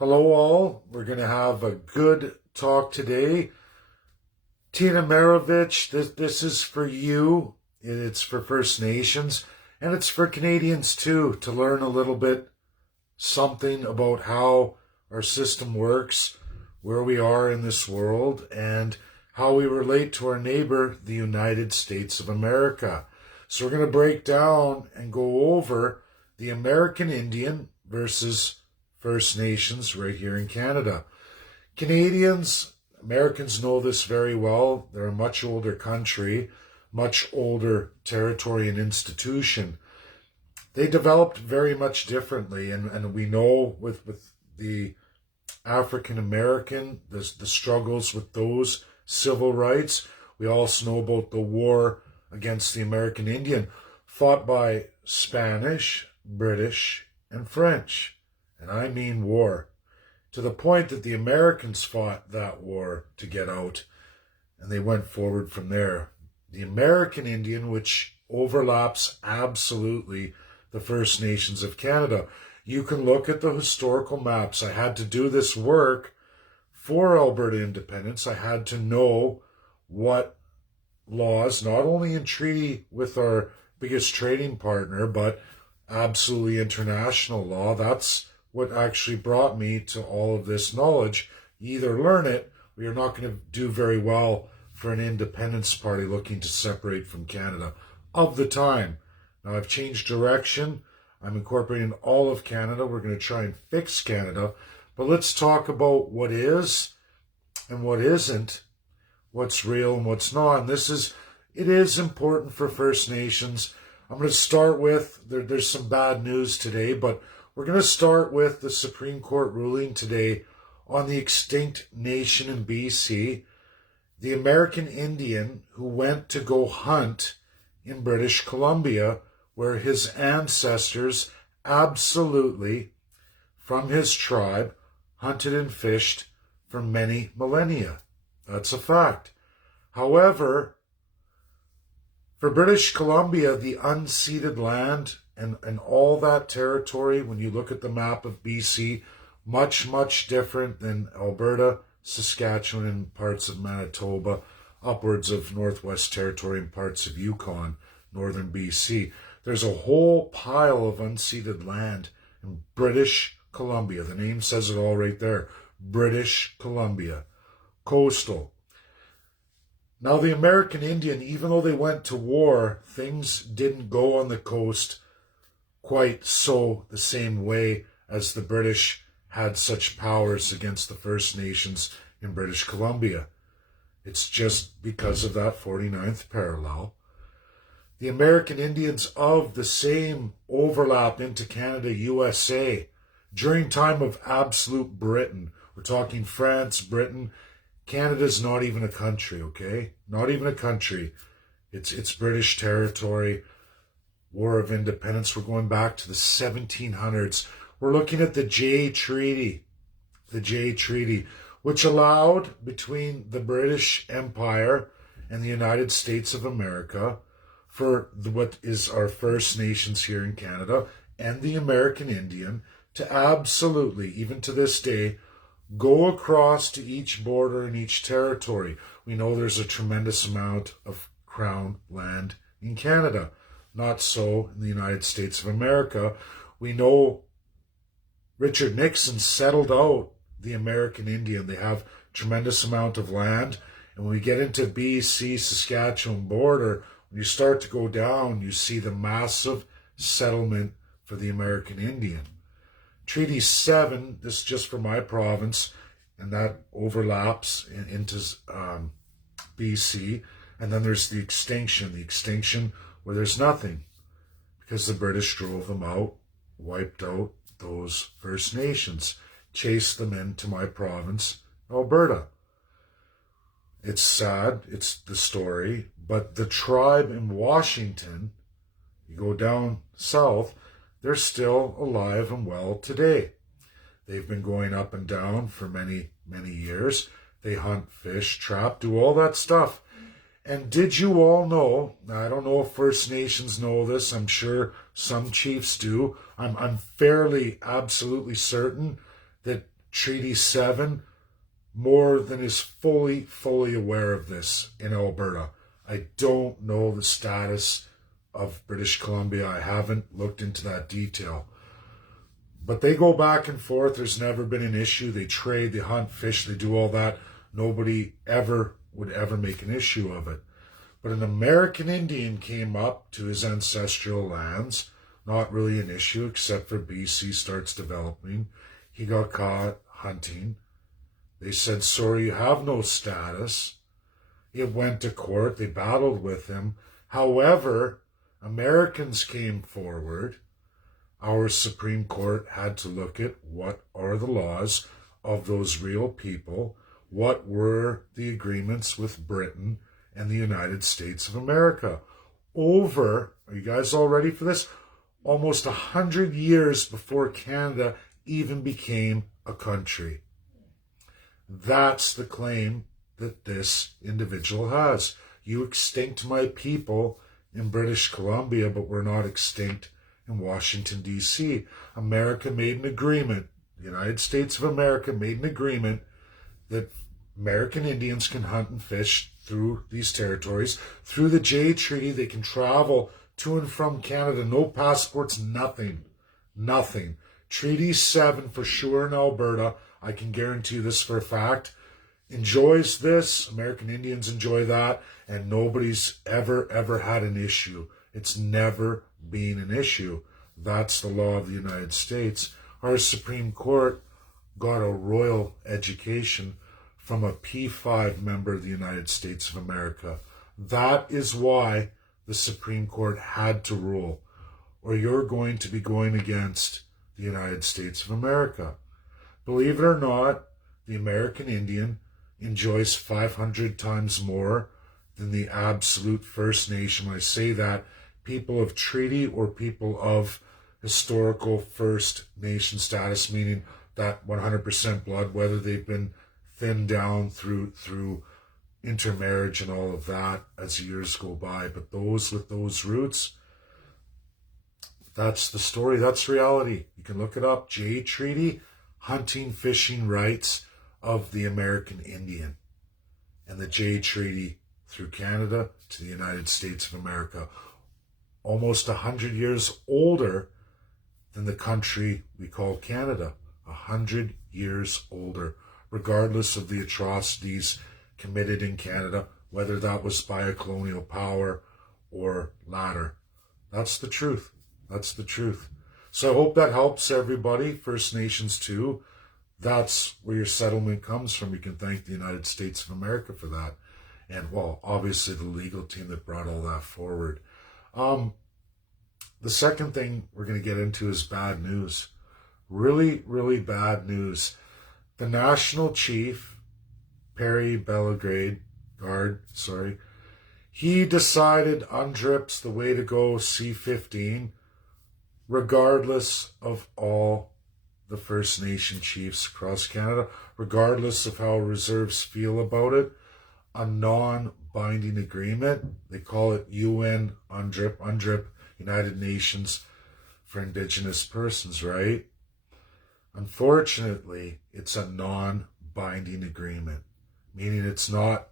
Hello, all. We're going to have a good talk today. Tina Marovich, this is for you. It's for First Nations, and it's for Canadians too, to learn a little bit something about how our system works, where we are in this world, and how we relate to our neighbor, the United States of America. So we're going to break down and go over the American Indian versus First Nations right here in Canada. Americans know this very well. They're a much older country, much older territory and institution. They developed very much differently, and we know with the African American, the struggles with those civil rights. We also know about the war against the American Indian, fought by Spanish, British, and French. And I mean war, to the point that the Americans fought that war to get out, and they went forward from there. The American Indian, which overlaps absolutely the First Nations of Canada. You can look at the historical maps. I had to do this work for Alberta independence. I had to know what laws, not only in treaty with our biggest trading partner, but absolutely international law. That's what actually brought me to all of this knowledge. You either learn it, or you're not going to do very well for an independence party looking to separate from Canada of the time. Now, I've changed direction. I'm incorporating all of Canada. We're going to try and fix Canada. But let's talk about what is and what isn't, what's real and what's not. And it is important for First Nations. I'm going to start with, there's some bad news today, but we're going to start with the Supreme Court ruling today on the extinct nation in BC, the American Indian who went to go hunt in British Columbia, where his ancestors absolutely, from his tribe, hunted and fished for many millennia. That's a fact. However, for British Columbia, the unceded land and all that territory, when you look at the map of BC, much, much different than Alberta, Saskatchewan, and parts of Manitoba, upwards of Northwest Territory and parts of Yukon, northern BC. There's a whole pile of unceded land in British Columbia. The name says it all right there. British Columbia. Coastal. Now, the American Indian, even though they went to war, things didn't go on the coast quite so the same way as the British had such powers against the First Nations in British Columbia. It's just because of that 49th parallel. The American Indians of the same overlap into Canada, USA, during time of absolute Britain. We're talking France, Britain. Canada's not even a country, okay? Not even a country. It's British territory. War of Independence. We're going back to the 1700s. We're looking at the Jay Treaty, which allowed between the British Empire and the United States of America for what is our First Nations here in Canada and the American Indian to absolutely, even to this day, go across to each border in each territory. We know there's a tremendous amount of crown land in Canada. Not so in the United States of America. We know Richard Nixon settled out the American Indian. They have tremendous amount of land. And when we get into BC, Saskatchewan border, when you start to go down, you see the massive settlement for the American Indian. Treaty 7, this is just for my province, and that overlaps into BC. And then there's the extinction where there's nothing, because the British drove them out, wiped out those First Nations, chased them into my province, Alberta. It's sad, it's the story, but the tribe in Washington, you go down south, they're still alive and well today. They've been going up and down for many, many years. They hunt, fish, trap, do all that stuff. And did you all know, I don't know if First Nations know this, I'm sure some chiefs do, I'm fairly absolutely certain that Treaty 7, more than is fully aware of this in Alberta. I don't know the status of British Columbia. I haven't looked into that detail. But they go back and forth. There's never been an issue. They trade, they hunt, fish, they do all that. Nobody would ever make an issue of it. But an American Indian came up to his ancestral lands. Not really an issue, except for BC starts developing. He got caught hunting. They said, sorry, you have no status. It went to court. They battled with him. However, Americans came forward. Our Supreme Court had to look at what are the laws of those real people. What were the agreements with Britain and the United States of America? Are you guys all ready for this? Almost 100 years before Canada even became a country. That's the claim that this individual has. You extinct my people in British Columbia, but we're not extinct in Washington, D.C. America made an agreement, the United States of America made an agreement that American Indians can hunt and fish through these territories. Through the Jay Treaty, they can travel to and from Canada. No passports, nothing. Nothing. Treaty 7 for sure in Alberta. I can guarantee this for a fact. Enjoys this. American Indians enjoy that. And nobody's ever had an issue. It's never been an issue. That's the law of the United States. Our Supreme Court got a royal education from a P5 member of the United States of America. That is why the Supreme Court had to rule, or you're going to be going against the United States of America. Believe it or not, the American Indian enjoys 500 times more than the absolute First Nation. When I say that, people of treaty or people of historical First Nation status, meaning that 100% blood, whether they've been thinned down through intermarriage and all of that as years go by. But those with those roots, that's the story. That's reality. You can look it up. Jay Treaty, hunting, fishing rights of the American Indian. And the Jay Treaty through Canada to the United States of America. Almost 100 years older than the country we call Canada. 100 years older, regardless of the atrocities committed in Canada, whether that was by a colonial power or latter. That's the truth. That's the truth. So I hope that helps everybody, First Nations too. That's where your settlement comes from. You can thank the United States of America for that. And, well, obviously the legal team that brought all that forward. The second thing we're going to get into is bad news. Really bad news. The national chief, Perry Bellegarde, he decided UNDRIP's the way to go, C-15, regardless of all the First Nation chiefs across Canada, regardless of how reserves feel about it. A non-binding agreement. They call it UN UNDRIP, United Nations for Indigenous Persons, right? Unfortunately, it's a non-binding agreement, meaning it's not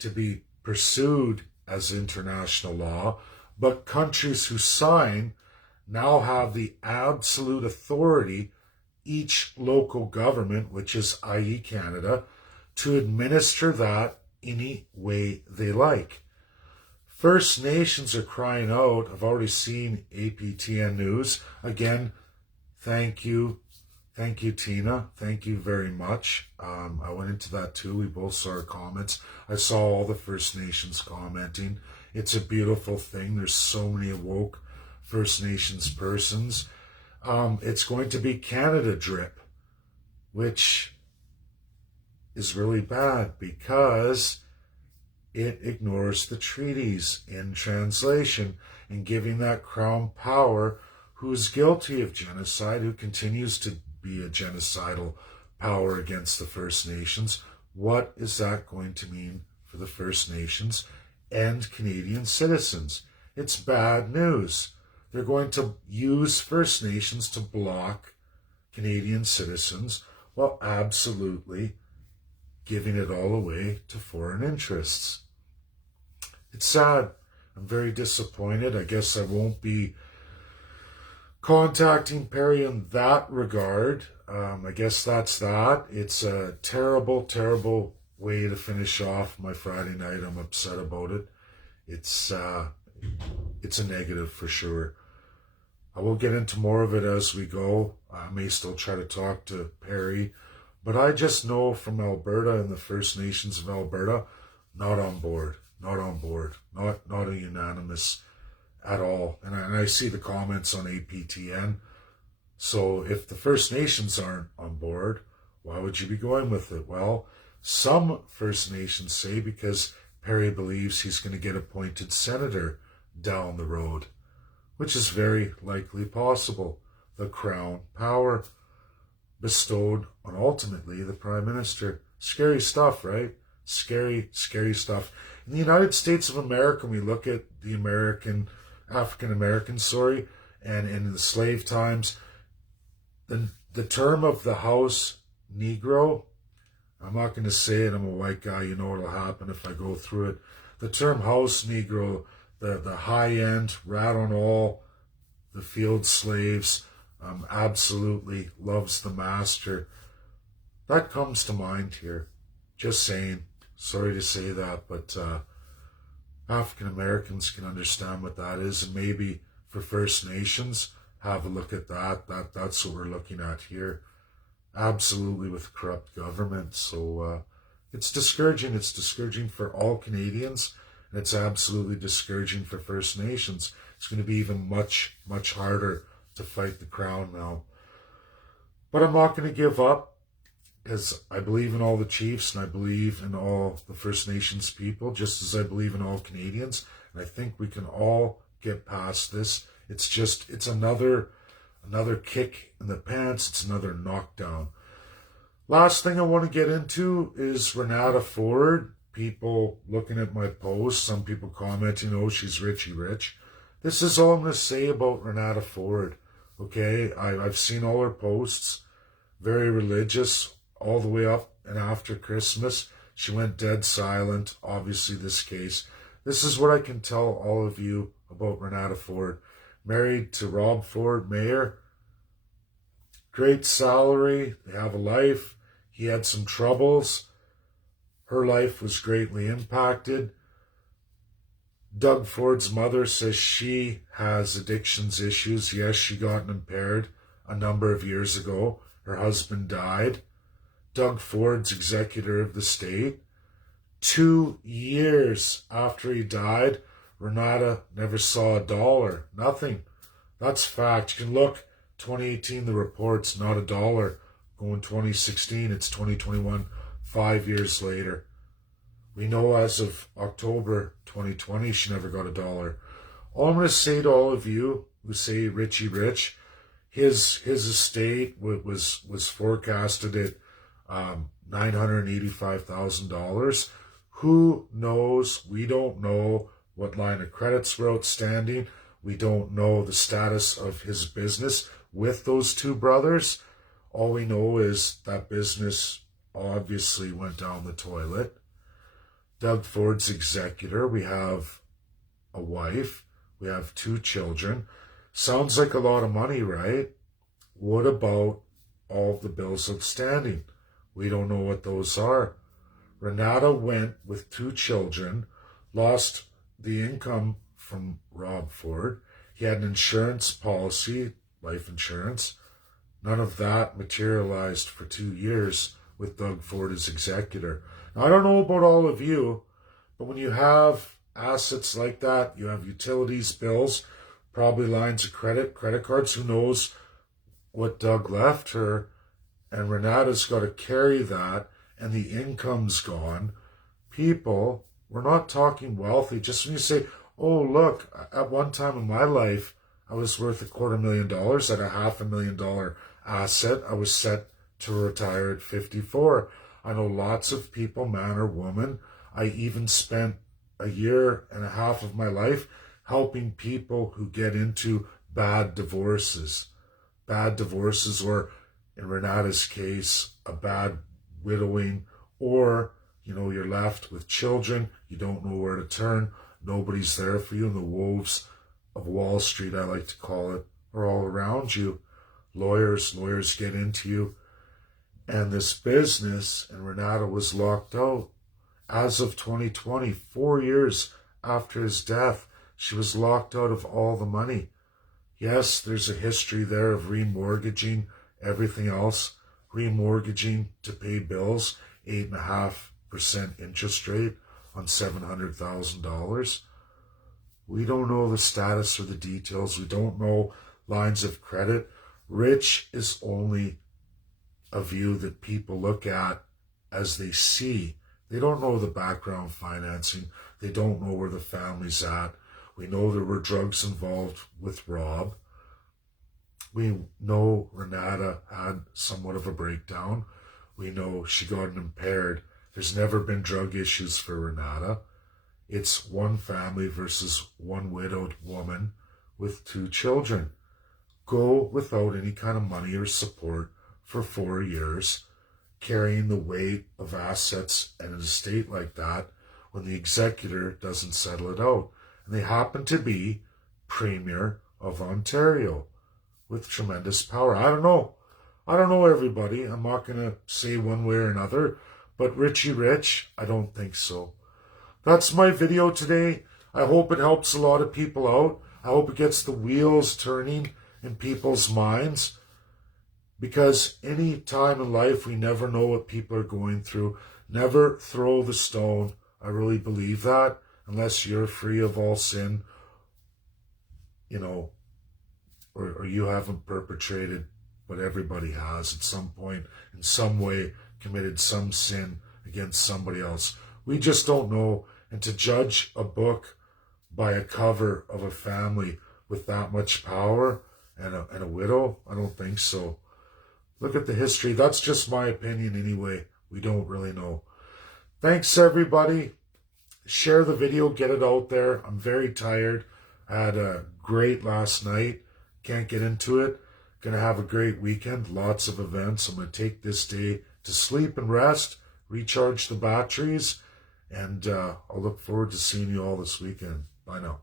to be pursued as international law, but countries who sign now have the absolute authority, each local government, which is i.e. Canada, to administer that any way they like. First Nations are crying out. I've already seen APTN News. Again, thank you. Thank you, Tina. Thank you very much. I went into that too. We both saw our comments. I saw all the First Nations commenting. It's a beautiful thing. There's so many woke First Nations persons. It's going to be Canada drip, which is really bad because it ignores the treaties in translation and giving that crown power who's guilty of genocide, who continues to be a genocidal power against the First Nations. What is that going to mean for the First Nations and Canadian citizens? It's bad news. They're going to use First Nations to block Canadian citizens Well, absolutely giving it all away to foreign interests. It's sad. I'm very disappointed. I guess I won't be contacting Perry in that regard. I guess that's that. It's a terrible, terrible way to finish off my Friday night. I'm upset about it. It's a negative for sure. I will get into more of it as we go. I may still try to talk to Perry, but I just know from Alberta and the First Nations of Alberta, not on board, not a unanimous at all. And I see the comments on APTN. So if the First Nations aren't on board, why would you be going with it? Well, some First Nations say because Perry believes he's going to get appointed senator down the road, which is very likely possible. The crown power bestowed on ultimately the Prime Minister. Scary stuff, right? Scary, scary stuff. In the United States of America, we look at the African American story, and in the slave times, the term of the house Negro, I'm not going to say it, I'm a white guy, you know what'll happen if I go through it. The term house Negro, the high-end, rat on all, the field slaves, absolutely loves the master. That comes to mind here. Just saying. Sorry to say that, but African Americans can understand what that is, and maybe for First Nations, have a look at that. That's what we're looking at here. Absolutely with corrupt government. So it's discouraging. It's discouraging for all Canadians, and it's absolutely discouraging for First Nations. It's going to be even much, much harder to fight the crown now. But I'm not going to give up, because I believe in all the chiefs and I believe in all the First Nations people, just as I believe in all Canadians. And I think we can all get past this. It's another kick in the pants. It's another knockdown. Last thing I want to get into is Renata Ford. People looking at my posts, some people commenting, oh, she's Richie Rich. This is all I'm going to say about Renata Ford. Okay, I've seen all her posts. Very religious, all the way up and after Christmas. She went dead silent, obviously this case. This is what I can tell all of you about Renata Ford. Married to Rob Ford, mayor. Great salary. They have a life. He had some troubles. Her life was greatly impacted. Doug Ford's mother says she has addictions issues. Yes, she got impaired a number of years ago. Her husband died. Doug Ford's executor of the state. 2 years after he died, Renata never saw a dollar. Nothing. That's fact. You can look, 2018, the reports, not a dollar. Going 2016, it's 2021, 5 years later. We know as of October 2020, she never got a dollar. All I'm going to say to all of you who say Richie Rich, his estate was forecasted at $985,000. Who knows? We don't know what line of credits were outstanding. We don't know the status of his business with those two brothers. All we know is that business obviously went down the toilet. Doug Ford's executor, we have a wife, we have 2 children. Sounds like a lot of money, right? What about all the bills outstanding? We don't know what those are. Renata went with 2 children, lost the income from Rob Ford. He had an insurance policy, life insurance. None of that materialized for 2 years with Doug Ford as executor. Now, I don't know about all of you, but when you have assets like that, you have utilities, bills, probably lines of credit cards, who knows what Doug left her, and Renata's got to carry that, and the income's gone. People, we're not talking wealthy. Just when you say, oh, look, at one time in my life, I was worth $250,000 at a $500,000 asset. I was set to retire at 54. I know lots of people, man or woman. I even spent a year and a half of my life helping people who get into bad divorces or in Renata's case, a bad widowing, or, you're left with children, you don't know where to turn, nobody's there for you, and the wolves of Wall Street, I like to call it, are all around you. Lawyers get into you. And this business, and Renata was locked out. As of 2020, 4 years after his death, she was locked out of all the money. Yes, there's a history there of remortgaging everything else, remortgaging to pay bills, 8.5% interest rate on $700,000. We don't know the status or the details. We don't know lines of credit. Rich is only a view that people look at as they see. They don't know the background financing. They don't know where the family's at. We know there were drugs involved with Rob. We know Renata had somewhat of a breakdown. We know she got impaired. There's never been drug issues for Renata. It's one family versus one widowed woman with 2 children. Go without any kind of money or support for 4 years, carrying the weight of assets and an estate like that when the executor doesn't settle it out. And they happen to be Premier of Ontario with tremendous power. I don't know everybody. I'm not going to say one way or another, but Richie Rich, I don't think so. That's my video today. I hope it helps a lot of people out. I hope it gets the wheels turning in people's minds, because any time in life, we never know what people are going through. Never throw the stone. I really believe that, unless you're free of all sin, or you haven't perpetrated what everybody has at some point, in some way, committed some sin against somebody else. We just don't know. And to judge a book by a cover of a family with that much power and a widow, I don't think so. Look at the history. That's just my opinion anyway. We don't really know. Thanks, everybody. Share the video. Get it out there. I'm very tired. I had a great last night. Can't get into it. Gonna have a great weekend. Lots of events. I'm gonna take this day to sleep and rest, recharge the batteries, and I'll look forward to seeing you all this weekend. Bye now.